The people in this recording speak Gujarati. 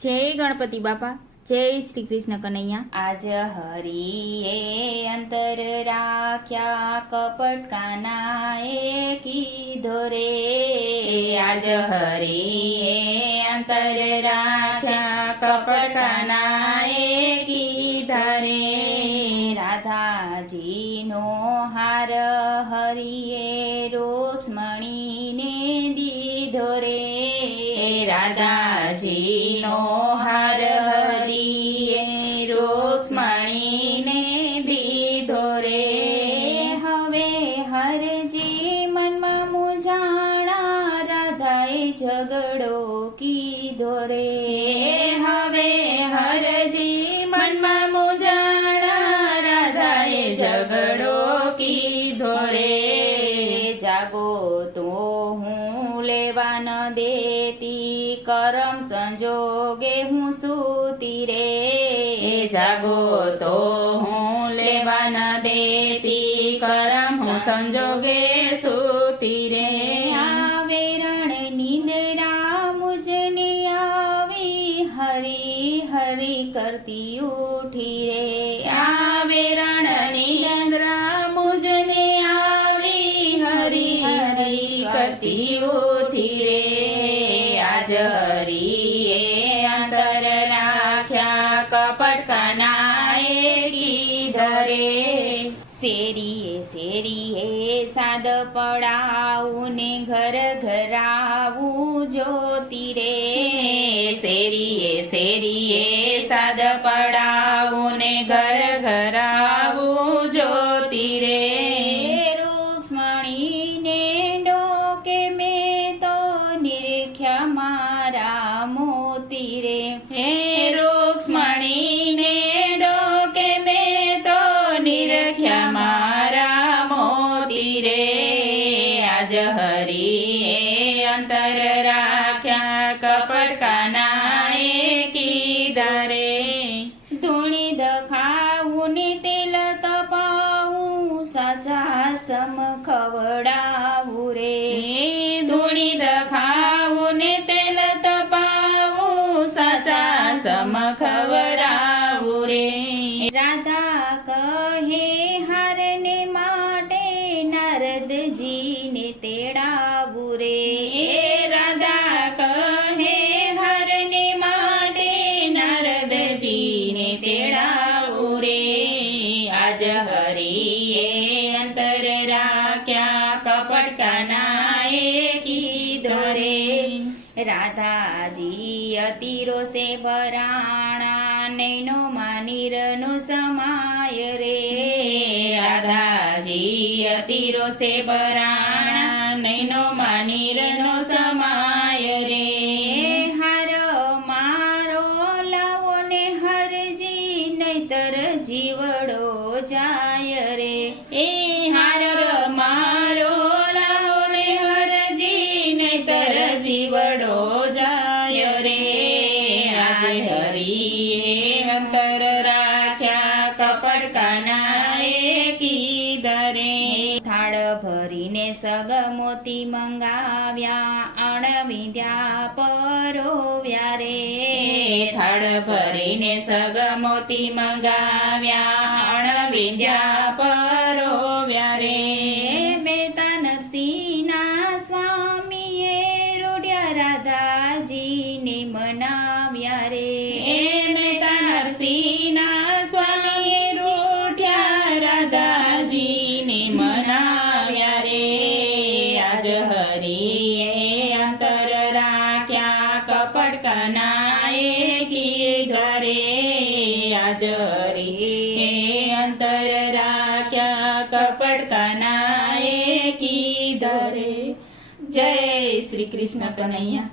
જય ગણપતિ બાપા, જય શ્રી કૃષ્ણ કનૈયા। આજ હરિએ અંતર રાખ્યા કપટ કાનાએ કીધો રે। આજ હરિએ અંતર રાખ્યા કપટ કાનાએ કીધા રે। રાધાજીનો હાર હરિએ રૂક્ષ્મણીને દીધો રે। રાધાજીનો હાર હરિએ રૂક્ષ્મણીને દીધો રે। હવે હરજી મનમાં મૂંઝાણા રાધાએ ઝઘડો કીધો રે। હવે હરજી મનમાં મૂંઝાણા રાધાએ ઝઘડો કીધો રે। જાગો તો હું લેવા ન દેતી કરમ સંજોગે હું સૂતી રે। જાગો તો હું લેવા ન દેતી કરમ હું સંજોગે સૂતી રે। આવે રણ નિંદરા મુજને આવી હરી હરી કરતી ઉઠી રે। આવે રણ નિંદરા મુજને આવી હરી હરી કરતી ઉઠી રે। આજ હરિએ અંતર રાખ્યા કપટ કાનાએ કીધા રે। શેરીએ શેરીએ સાદ પડાવું ને ઘર ઘરાવું જોતી રે। શેરીએ શેરીએ સાદ પડાવું ને ઘર ઘરાવું જોતી રે। રૂક્ષ્મણીને ડોકે મેં તો નિરખ્યા મારા મોતી રે। હે રૂક્ષ્મણીને ડોકે મેં તો નિરખ્યા મારા મોતી રે। આજ હરિએ અંતર રાખ્યા કપટ કાનાએ કીધા રે। ધૂણી દખાવું ને તેલ તપાવું સાચા સમ ખવડાવું રે। ધૂણી દખાવું ને તેલ તપાવું સાચા સમ ખવડાવું રે। રાધા કહે હારને માટે નારદજીને તેડાવું રે। રાધા કહે હારને માટે નારદજીને તેડાવું રે। આજ હરિએ અંતર રાખ્યા કપટ કાનાએ કીધો રે। રાધાજી અતિ રોષે ભરાણા નૈનો માનીરનો સમાય રે। રાધાજી અતિ રોષે ભરાણા નૈનો માનીરનો સમાય રે। હાર મારો લાવો ને હરજી નહીતર જીવડો જાય રે। એ હાર મારો લાવો ને હરજી નહીતર જીવડો જાય રે। આજે હરિએ અંતર રાખ્યા કપટ કાનાએ કીધા રે। થાળ ભરીને સગમોતી મંગાવ્યા અણવિંધ્યા પરોવ્યા રે। થાળ ભરીને સગમોતી મંગાવ્યા અણવિંધ્યા પરોવ્યા રે। મહેતા નરસિંહના સ્વામીએ રોડ્યા રાધાજીને મનાવ્યા રે। મહેતા નરસિંહના સ્વામીએ રોડ્યા રાધાજીને મનાવ્યા રે। આજ હરિએ અંતર રાખ્યા કપટ કાનાએ કીધા રે। આજ હરિએ અંતર રાખ્યા કપટ કાનાએ કીધા રે। જય શ્રી કૃષ્ણ કનૈયા।